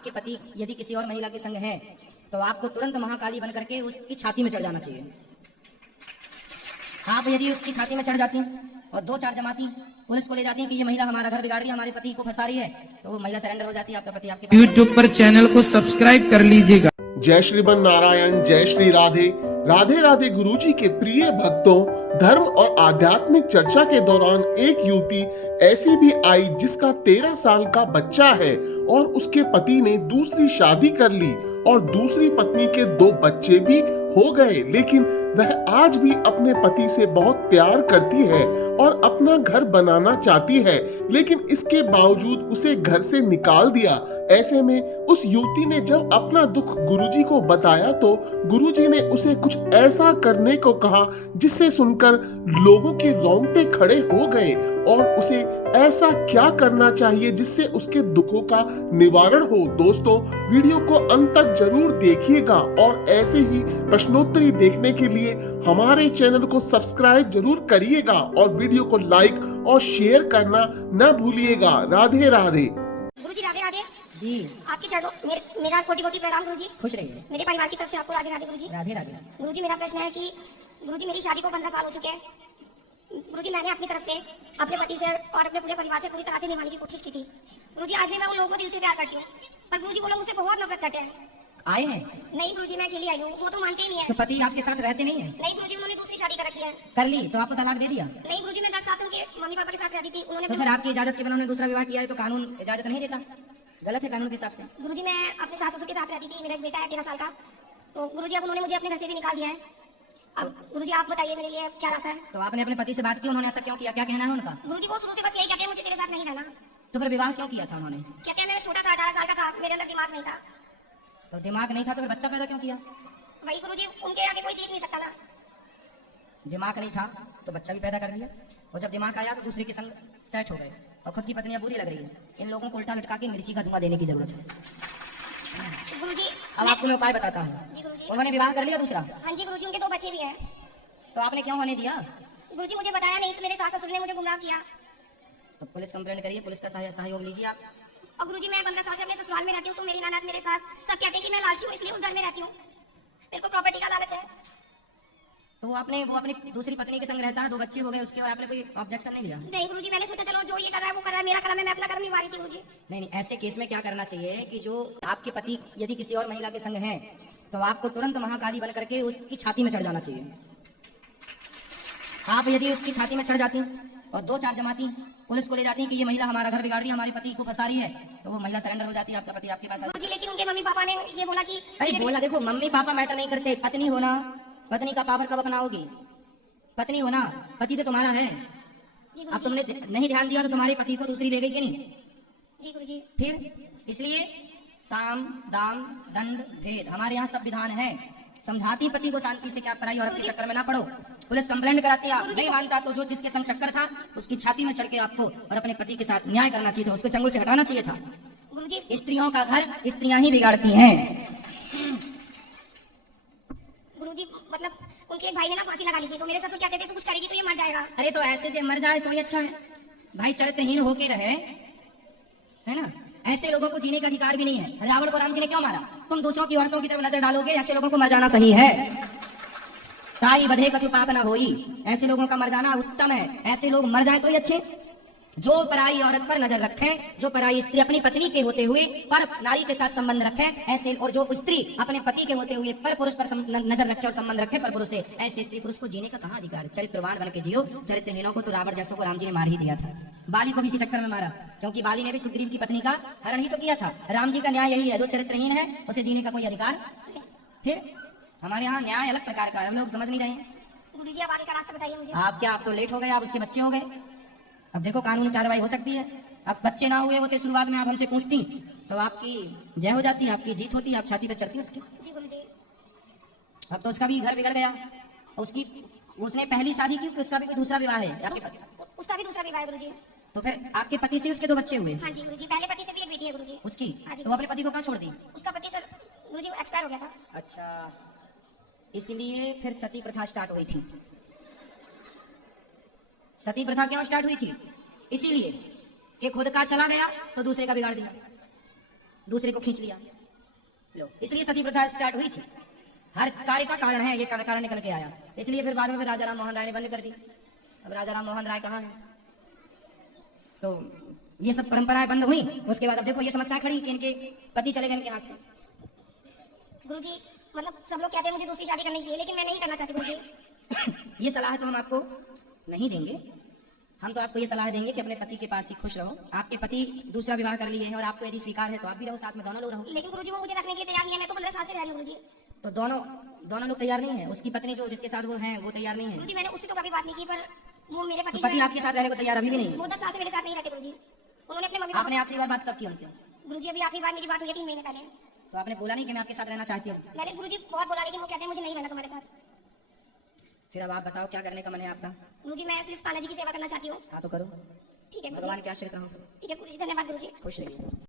आपके पति यदि किसी और महिला के संग है तो आपको तुरंत महाकाली बन करके उसकी छाती में चढ़ जाना चाहिए। आप यदि उसकी छाती में चढ़ जाती और दो चार जमाती पुलिस को ले जाती है कि ये महिला हमारा घर बिगाड़ रही है, हमारे पति को फंसा रही है, तो वो महिला सरेंडर हो जाती है, आपका पति आपके पास। YouTube पर चैनल को सब्सक्राइब कर लीजिएगा। जय श्रीमन नारायण, जय श्री राधे। राधे राधे गुरुजी के प्रिय भक्तों, धर्म और आध्यात्मिक चर्चा के दौरान एक युवती ऐसी भी आई जिसका 13 साल का बच्चा है और उसके पति ने दूसरी शादी कर ली और दूसरी पत्नी के 2 बच्चे भी हो गए, लेकिन वह आज भी अपने पति से बहुत प्यार करती है और अपना घर बनाना चाहती है, लेकिन इसके बावजूद उसे घर से निकाल दिया। ऐसे में उस युवती ने जब अपना दुख गुरुजी को बताया तो गुरुजी ने उसे कुछ ऐसा करने को कहा जिससे सुनकर लोगों के रोंगटे खड़े हो गए और उसे ऐसा क्या करना चाहिए जिससे उसके दुखों का निवारण हो। दोस्तों, वीडियो को अंत तक जरूर देखिएगा और ऐसे ही प्रश्नोत्तरी देखने के लिए हमारे चैनल को सब्सक्राइब जरूर करिएगा और वीडियो को लाइक और शेयर करना न भूलिएगा। राधे राधे। गुरुजी राधे राधे जी, आपकी चरणों मेरा कोटि कोटि प्रणाम गुरुजी। खुश रहिए। मेरे परिवार की तरफ से आपको राधे राधे गुरुजी। राधे राधे। गुरुजी, मेरा प्रश्न है कि गुरुजी मेरी शादी को 15 साल हो चुके हैं। गुरुजी, मैंने अपनी तरफ से अपने पति से और अपने पूरे परिवार से पूरी तरह से निभाने की कोशिश की थी। गुरुजी, आज भी मैं उन लोगों को दिल से प्यार करती हूँ, पर गुरुजी वो लोग मुझसे बहुत नफरत करते हैं। आए हैं? नहीं गुरुजी, मैं अकेली आई हूँ, वो तो मानते ही नहीं है। तो पति आपके साथ रहते नहीं है? नहीं गुरुजी, उन्होंने दूसरी शादी कर रखी है। कर ली तो आपको तलाक दे दिया? नहीं गुरुजी, मैं 10 साल से उनके मम्मी पापा के साथ रहती थी। उन्होंने तो फिर आपकी इजाजत के बिना उन्होंने दूसरा विवाह किया है तो कानून इजाजत नहीं देता? गलत है कानून के हिसाब से। गुरुजी, मैं अपने सास ससुर के साथ रहती थी, मेरा एक बेटा है 13 साल का। तो गुरुजी, अब उन्होंने मुझे अपने घर से भी निकाल दिया है। अब गुरुजी आप बताइए मेरे लिए क्या रास्ता है। तो आपने अपने पति से बात की, उन्होंने ऐसा क्यों किया? क्या कहना है उनका? गुरुजी, वो शुरू से बस यही कहते हैं मुझे तेरे साथ नहीं रहना। तो फिर विवाह क्यों किया था उन्होंने? कहते हैं मैं छोटा था, 18 साल का था, मेरे अंदर दिमाग नहीं था। तो दिमाग नहीं था तो फिर बच्चा पैदा क्यों किया? वही गुरुजी, उनके आगे कोई जीत नहीं सकता ना। दिमाग नहीं था तो बच्चा भी पैदा कर लिया और जब दिमाग आया तो दूसरे के संग सेट हो गए और खुद की पत्नियां बुरी लग रही है। इन लोगों को उल्टा लटका के मिर्ची का धुआं देने की जरूरत है। गुरुजी, अब आपको मैं उपाय बताता हूँ। जी गुरुजी। उन्होंने विवाह कर लिया दूसरा, हाँ जी गुरुजी, उनके 2 बच्चे भी हैं। तो आपने क्यों होने दिया? गुरुजी, मुझे बताया नहीं तो मेरे सास ससुर ने मुझे गुमराह किया। तो पुलिस कंप्लेंट करिए, पुलिस का सहयोग लीजिए आप। और गुरुजी, मैं 15 साल से अपने ससुराल में रहती हूँ, तो मेरी ननद मेरे सास सब कहते हैं कि मैं लालची हूँ, इसलिए उस घर में रहती हूँ। मेरे को प्रॉपर्टी का लालच है। तो वो अपनी दूसरी पत्नी के संग रहता है, 2 बच्चे हो गए उसके, और आपने कोई ऑब्जेक्शन नहीं लिया? नहीं गुरुजी, मैंने सोचा चलो जो ये कर रहा है वो कर रहा है, मेरा कर्म है, मैं अपना कर्म निभा रही थी गुरुजी। नहीं, ऐसे केस में क्या करना चाहिए कि जो आपके पति यदि किसी और महिला के संग है तो आपको तुरंत महाकाली बन करके उसकी छाती में चढ़ जाना चाहिए। आप यदि उसकी छाती में चढ़ जाती और 2 चार जमाती पुलिस को ले जाती कि ये महिला हमारा घर बिगाड़ रही है, हमारे पति को फंसा रही है, तो वो महिला सरेंडर हो जाती है, आपका पति आपके पास। गुरुजी, लेकिन उनके मम्मी पापा ने ये बोला कि अरे बोला, देखो मम्मी पापा मैटर नहीं करते, पत्नी होना, पत्नी का पावर कब अपनाओगी? पत्नी होना, पति तो तुम्हारा है। अब तुमने नहीं ध्यान दिया तो तुम्हारे पति को दूसरी ले गई कि नहीं? जी गुरुजी। फिर इसलिए साम दाम दंड भेद हमारे यहाँ सब विधान है। समझाती पति को शांति से, क्या पराई औरत के चक्कर में ना पड़ो। पुलिस कंप्लेंट कराती है, आप नहीं मानता तो जो जिसके संग चक्कर था उसकी छाती में चढ़ के आपको और अपने पति के साथ न्याय करना चाहिए था, उसको चंगुल से हटाना चाहिए था। गुरुजी, स्त्रियों का घर स्त्रियां ही बिगाड़ती हैं। गुरुजी, मतलब उनके एक भाई ने ना फांसी लगा ली थी, तो मेरे ससुर कहते थे तू कुछ करेगी तो ये मर जाएगा। अरे तो ऐसे से मर जाए तो ही अच्छा है भाई, चरित्रहीन होके रहे, है ना। ऐसे लोगों को जीने का अधिकार भी नहीं है। रावण को राम जी ने क्यों मारा? तुम दूसरों की औरतों की तरफ नजर डालोगे, ऐसे लोगों को मर जाना सही है। ताई बधे कछु पाप न होई, ऐसे लोगों का मर जाना उत्तम है। ऐसे लोग मर जाए तो ही अच्छे। जो पराई औरत पर नजर रखे, जो पराई स्त्री अपनी पत्नी के होते हुए पर नारी के साथ संबंध रखे ऐसे, और जो स्त्री अपने पति के होते हुए पर पुरुष पर नजर रखे और संबंध रखे पर पुरुष से, ऐसे स्त्री पुरुष को जीने का कहाँ अधिकार? चरित्रवान बन के जियो। चरित्रहीनों को तो रावण जैसों को राम जी ने मार ही दिया था। बाली को भी इसी चक्कर में मारा, क्योंकि बाली ने भी सुग्रीव की पत्नी का हरण ही तो किया था। राम जी का न्याय यही है, जो चरित्रहीन है उसे जीने का कोई अधिकार। फिर हमारे यहाँ न्याय अलग प्रकार का है, हम लोग समझ नहीं रहे हैं। गुरुजी, आप आगे का रास्ता बताइए मुझे। आप क्या, आप तो लेट हो गए, आप उसके बच्चे हो गए। अब देखो कानूनी कार्रवाई हो सकती है। अब बच्चे ना हुए होते शुरुआत में, आप हमसे पूछती तो आपकी जय हो जाती, आपकी जीत होती, आप छाती पे चढ़ती उसकी। जी गुरुजी। अब तो उसका भी घर बिगड़ गया। उसकी उसने पहली शादी की, उसका भी कोई दूसरा विवाह है आपके पति? उसका भी दूसरा विवाह है गुरुजी। तो फिर आपके पति से उसके 2 बच्चे हुए? हाँ जी गुरुजी, पहले पति से भी एक बेटी है गुरुजी। उसकी? हाँ जी। तो वो अपने पति को कहाँ छोड़ दी? उसका पति सर गुरुजी एक्सपायर हो गया था। अच्छा, इसलिए फिर सती प्रथा स्टार्ट हुई थी। सती प्रथा क्यों स्टार्ट हुई थी? इसीलिए कि खुद का चला गया तो दूसरे का बिगाड़ दिया, दूसरे को खींच लिया। लो, इसलिए सती प्रथा स्टार्ट हुई थी। हर कार्य का कारण है, ये कारण निकल के आया। इसलिए फिर बाद में फिर राजा राम मोहन राय ने बंद कर दी। अब राजा राम मोहन राय कहाँ है? तो ये सब परंपराएं बंद हुई। उसके बाद अब देखो ये समस्या खड़ी कि इनके पति चले गए इनके हाथ से। गुरुजी मतलब सब लोग कहते हैं मुझे दूसरी शादी करनी चाहिए, लेकिन मैं नहीं करना चाहती गुरुजी। ये सलाह तो हम आपको नहीं देंगे। हम तो आपको ये सलाह देंगे कि अपने पति के पास ही खुश रहो। आपके पति दूसरा विवाह कर लिए हैं और आपको यदि स्वीकार है तो आप भी रहो, साथ में दोनों लोग रहो। लेकिन गुरुजी वो मुझे रखने के लिए तैयार नहीं है। मैं तो 15 साल से रह रही हूँ गुरुजी। तो दोनों लोग तैयार नहीं है। उसकी पत्नी जो जिसके साथ वो है वो तैयार नहीं है। गुरुजी मैंने उससे तो कभी बात नहीं की, पर वो मेरे तो पति पति आपके साथ रहने को तैयार अभी भी नहीं है। वो 10 साल से मेरे साथ नहीं रहते गुरुजी। उन्होंने अपने मम्मी आपने आखिरी बार बात कब की उनसे? गुरुजी अभी आखिरी बार मेरी बात हुई है 3 महीने पहले। तो आपने बोला नहीं कि मैं आपके साथ रहना चाहती हूँ? मैंने गुरुजी बहुत बोला, लेकिन वो कहते हैं मुझे नहीं रहना तुम्हारे साथ। फिर अब आप बताओ क्या करने का मन है आपका? गुरुजी मैं सिर्फ कान्हा जी की सेवा करना चाहती हूँ। हाँ तो करो, ठीक है गुरुजी। भगवान के आश्रित रहो, ठीक है गुरुजी, धन्यवाद गुरुजी। खुश रहिए।